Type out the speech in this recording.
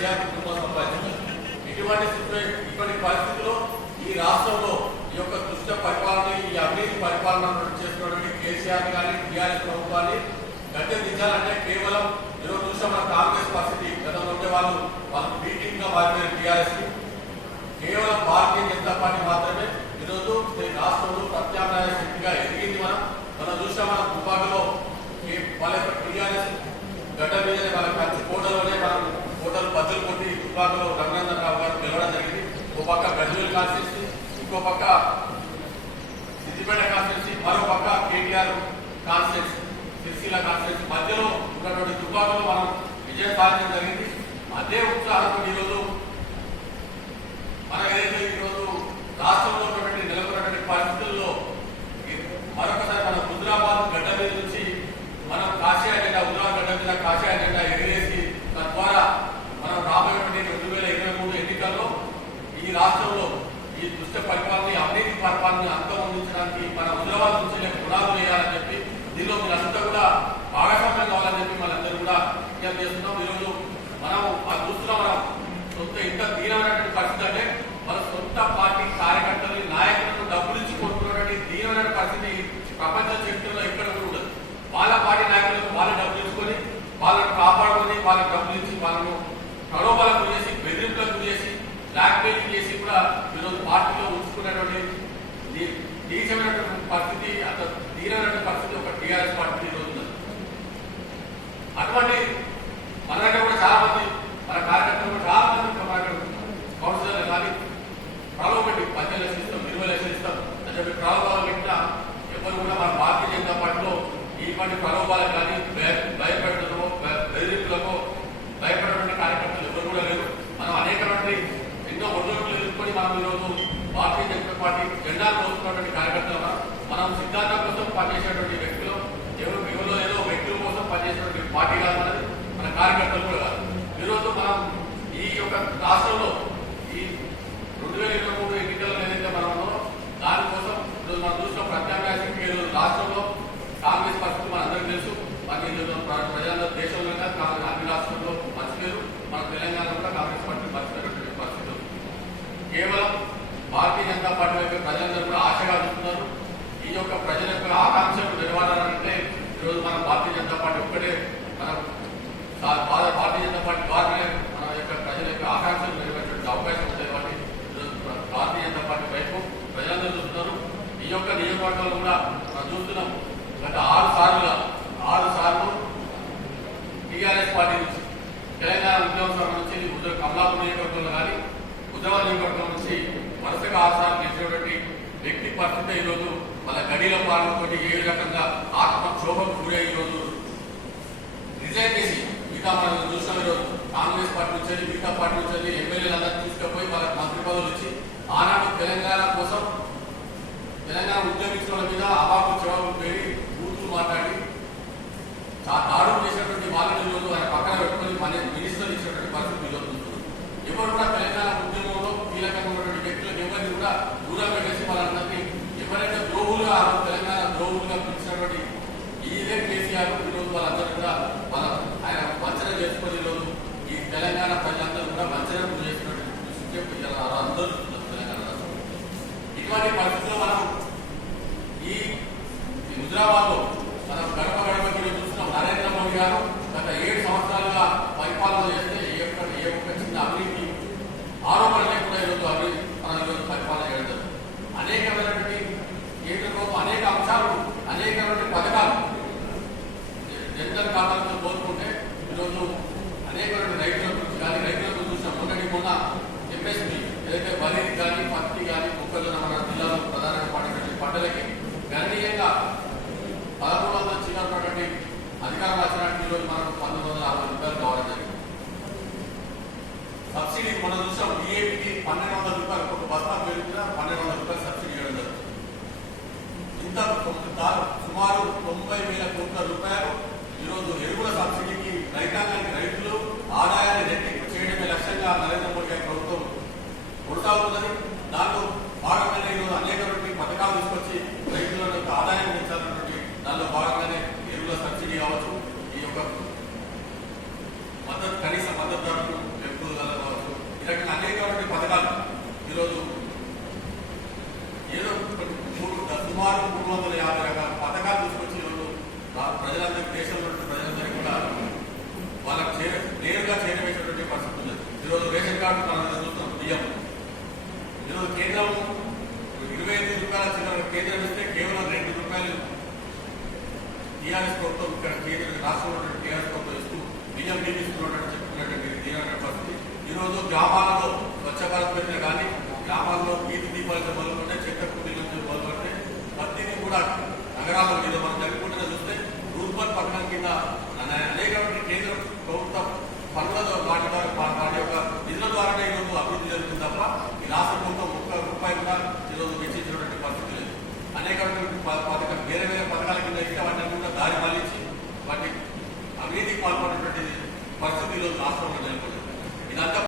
కేసీఆర్ కుటుంబం సంపాదించారు. ఇటువంటి పరిస్థితుల్లో ఈ రాష్ట్రంలో ఈ యొక్క దుష్ట పరిపాలన, ఈ అవినీతి పరిపాలన చేస్తున్నటువంటి కేసీఆర్ కానీ టీఆర్ఎస్ ప్రభుత్వాన్ని గద్దె దించాలంటే కేవలం ఈరోజు చూసాం మన కాంగ్రెస్ పరిస్థితి. గతంలో ఉండే వాళ్ళు మీటింగ్ గా మారిన టీఆర్ఎస్ కి కేవలం భారతీయ జనతా పార్టీ మాత్రమే ఈరోజు రాష్ట్రంలో ప్రత్యామ్నాయ శక్తిగా ఎదిగింది. మనం చూసాం మన తుపాకులో వాళ్ళ యొక్క టీఆర్ఎస్ గడ్డ మీదనే వాళ్ళ కంచి కోటలోనే మనం కోటలు బద్దలు కొట్టి తుపాకులో రఘునందన్ రావు గారు గెలవడం జరిగింది. ఒక పక్క గజ్వేల్ కాన్స్టిట్యూన్సీ, ఇంకో పక్క సిద్దిపేట కాన్స్టిట్యూన్సీ, మరో పక్క కేటీఆర్ కాన్స్టిట్యూన్సీ, సిరిసిల్ల కాన్స్టిట్యూన్సీ మధ్యలో ఉన్నటువంటి తుపాకులో మనం విజయం సాధించడం జరిగింది. అదే ఉత్సాహంతో ఈరోజు మనం ఏదైతే ఈరోజు రాష్ట్రంలో ఉన్నటువంటి నెలకొన్నటువంటి పరిస్థితుల్లో మరొకసారి మన హుజరాబాద్ గడ్డ మీద నుంచి మనం కాషాయ జెండా, హుజరాబాద్ గడ్డ మీద కాషాయ జెండా ఎగిరేసి తద్వారా మనం రాబోయేటువంటి 2023 ఎన్నికల్లో ఈ రాష్ట్రంలో ఈ దుష్ట పరిపాలన, అవినీతి పరిపాలన అంతమొందించడానికి మన హుజరాబాద్ నుంచి పునాదులు వేయాలని చెప్పి దీనిలో మీరంతా కూడా భాగస్వామ్యం కావాలని చెప్పి మనందరూ కూడా విజ్ఞప్తి చేస్తున్నాం. ఈరోజు మనం చూస్తున్నాం, మనం సొంత ఇంత దీనమైనటువంటి పరిస్థితి అంటే మన సొంత పార్టీ కార్యకర్తలు, నాయకులను డబ్బులు ఇచ్చి కొనుక్కున్నటువంటి దీనమైన పరిస్థితి ప్రపంచ చరిత్రలో ఎక్కడ కూడా ఉండదు. వాళ్ళ పార్టీ నాయకులకు వాళ్ళ డబ్బులు ఇచ్చుకొని వాళ్ళను కాపాడుకొని వాళ్ళ డబ్బులు ఇచ్చి వాళ్ళను ప్రలోభాలకు చేసి, బెదిరింపులకు చేసి, బ్లాక్ మెయిలింగ్ చేసి కూడా ఈరోజు పార్టీలో ఉంచుకున్నటువంటి నీచమైనటువంటి పరిస్థితి, అంత దీనమైనటువంటి పరిస్థితి ఒక టీఆర్ఎస్ పార్టీ ఈరోజు ఉంది. అటువంటి మన దగ్గర కూడా చాలా మంది మన కార్యకర్తలు కూడా చాలా మంది కౌన్సిలర్లు కానీ ప్రలోభ పెట్టి 10 లక్షలు ఇస్తాం, 20 లక్షలు ఇస్తాం అని చెప్పి ప్రలోభాలు పెట్టినా ఎవరు కూడా మన భారతీయ జనతా పార్టీలో ఇటువంటి ప్రలోభాలకు కానీ భయపెట్టడమో బెదిరింపులకో భయపడేటువంటి కార్యకర్తలు ఎవరు కూడా లేరు. మనం అనేకటువంటి ఎన్నో ఒడిదుడుకులు ఎదుర్కొని మనం ఈరోజు భారతీయ జనతా పార్టీ జెండాను మోస్తున్నటువంటి కార్యకర్తలు. మనం సిద్ధాంతం కోసం పనిచేసేటువంటి వ్యక్తులు ఎవరో ఏదో వ్యక్తుల కోసం పనిచేసేటువంటి పార్టీ కాదు మనది, మన కార్యకర్తలు కూడా కాదు. ఈరోజు మనం ఈ యొక్క రాష్ట్రంలో ఈ 2023 ఎన్నికల్లో ఏదైతే మనం ఉన్నామో దానికోసం ఈరోజు మనం చూసిన ప్రత్యామ్నాయ శక్తి ఈరోజు రాష్ట్రంలో కాంగ్రెస్ పరిస్థితి మనందరికీ తెలుసు. ప్రజలందరూ దేశంలో అన్ని రాష్ట్రాల్లో మర్చిపోయారు. మన తెలంగాణలో కూడా కాంగ్రెస్ పార్టీ మర్చిపోయినటువంటి పరిస్థితులు. కేవలం భారతీయ జనతా పార్టీ వైపు ప్రజలందరూ కూడా ఆశగా చూస్తున్నారు. ఈ యొక్క ప్రజల యొక్క ఆకాంక్షలు నెరవేరాలంటే ఈరోజు మనం భారతీయ జనతా పార్టీ ఒక్కటే, మనం భారతీయ జనతా పార్టీ ద్వారానే మన యొక్క ప్రజల యొక్క ఆకాంక్షలు నెరవేర్చేటువంటి అవకాశం ఉంది. కాబట్టి ఈరోజు భారతీయ జనతా పార్టీ వైపు ప్రజలందరూ చూస్తున్నారు. ఈ యొక్క నియోజకవర్గంలో కూడా మనం చూస్తున్నాం, గత 6 సార్లు టీఆర్ఎస్ పార్టీ నుంచి తెలంగాణ ఉద్యమ సభ నుంచి కమలాపూర్ నియోజకవర్గంలో కానీ హుజరాబాద్ నియోజకవర్గం నుంచి వరుసగా 6 సార్లు గెలిచినటువంటి వ్యక్తి పరిస్థితి ఈరోజు వాళ్ళ గడిల పాలనతో ఏ రకంగా ఆత్మక్షోభకు గురై ఈరోజు రిజైన్ చేసి మిగతా మనం చూసాం. ఈరోజు కాంగ్రెస్ పార్టీ నుంచి మిగతా పార్టీ నుంచి ఎమ్మెల్యేలందరూ తీసుకుపోయి వాళ్ళకి మంత్రి పదవులు ఇచ్చి ఆనాడు తెలంగాణ కోసం తెలంగాణ ఉద్యమించిన వాళ్ళ మీద అవాకు జవాబులు పేరి బూతులు మాట్లాడి దాడులు చేసినటువంటి వాళ్ళని ఈరోజు ఆయన పక్కన పెట్టుకుని మన మినిస్టర్లు ఇచ్చినటువంటి పరిస్థితి ఈరోజు ఎవరు కూడా తెలంగాణ ఉద్యమంలో కీలకంగా ఉన్నటువంటి వ్యక్తులకు ఎవరిని కూడా దూరం పెట్టేసి వాళ్ళందరినీ ఎవరైతే ద్రోహులుగా తెలంగాణ ద్రోహులుగా పిలిచినటువంటి ఇదే కేసీఆర్ ఈరోజు వాళ్ళందరూ కూడా ఆయన వంచన చేసుకొని ఈరోజు ఈ తెలంగాణ ప్రజలందరూ కూడా వంచన చేసినటువంటి అందరూ తెలంగాణ రాష్ట్రంలో. ఇటువంటి పరిస్థితుల్లో మనం ఈ హుజరాబాద్ లో మనం గడప గడపకి చూస్తున్నాం. నరేంద్ర మోడీ గారు గత 7 సంవత్సరాలుగా పరిపాలన చేస్తే ఏ ఒక్క చిన్న అవినీతి ఆరోపణ లేకుండా ఈరోజు మనం ఈరోజు పరిపాలన చేయడం అనేకమైనటువంటి కేంద్ర ప్రభుత్వం అనేక అంశాలు, అనేకమైనటువంటి పథకాలు జనరల్ ఖాతాలతో కోరుకుంటే ఈరోజు అనేకమైనటువంటి రైతుల గురించి కానీ రైతులకు చూసిన మొన్న ఎంఎస్పీ ఏదైతే వరి కానీ పత్తి కానీ మొక్కజొన్న మన జిల్లాలో ప్రధానంగా పండినటువంటి పంటలకి గణనీయంగా 1300 చిన్నటువంటి అధికారం వచ్చినట్టు ఈరోజు మనకు 1950 రూపాయలు కావడం జరిగింది. సబ్సిడీ మనం చూసాం, డిఏపికి 1200 రూపాయలు ఒక బస్తా పెరుగుతున్నా 1200 రూపాయలు సబ్సిడీ ఇవ్వడం జరుగుతుంది. ఇంత సుమారు 90,000 కోట్ల రూపాయలు ఈరోజు ఎరువుల సబ్సిడీకి రైతాంగానికి రైతులు ఆదాయాన్ని రెట్టింపు చేయడమే లక్ష్యంగా నరేంద్ర మోడీ గారి ప్రభుత్వం కొనసాగుతున్నది. దాంట్లో భాగంగానే ఈరోజు అనేకటువంటి పథకాలు తీసుకొచ్చి రైతుల యొక్క ఆదాయం పెంచాలన్నటువంటి దానిలో భాగంగానే ఎరువుల సబ్సిడీ కావచ్చు, ఈ యొక్క కనీస మద్దతు ధరలు పెంపుదల భారత్ పెట్టినా కానీ గ్రామాల్లో వీధి దీపాలతో మొదలుకుంటే చెట్ల కుండీల నుంచి మొదలుకుంటే ప్రతిదీ కూడా నగరాల్లో మీద మనం జరుపుకుంటే చూస్తే రూర్బన్ పట్టణం కింద అనేకమైన కేంద్ర ప్రభుత్వ పనుల వాటి ద్వారా వాటి యొక్క నిధుల ద్వారానే ఈరోజు అభివృద్ధి జరుగుతుంది తప్ప ఈ రాష్ట్ర ప్రభుత్వం ఒక్క రూపాయి కూడా ఈరోజు వెచ్చించినటువంటి పరిస్థితి లేదు. అనేకమైన వేరే వేరే పథకాల కింద ఇస్తే వాటిని కూడా దారి మళ్లించి వాటి అవినీతికి పాల్పడినటువంటి పరిస్థితి ఈరోజు రాష్ట్రంలో నెలకొంది.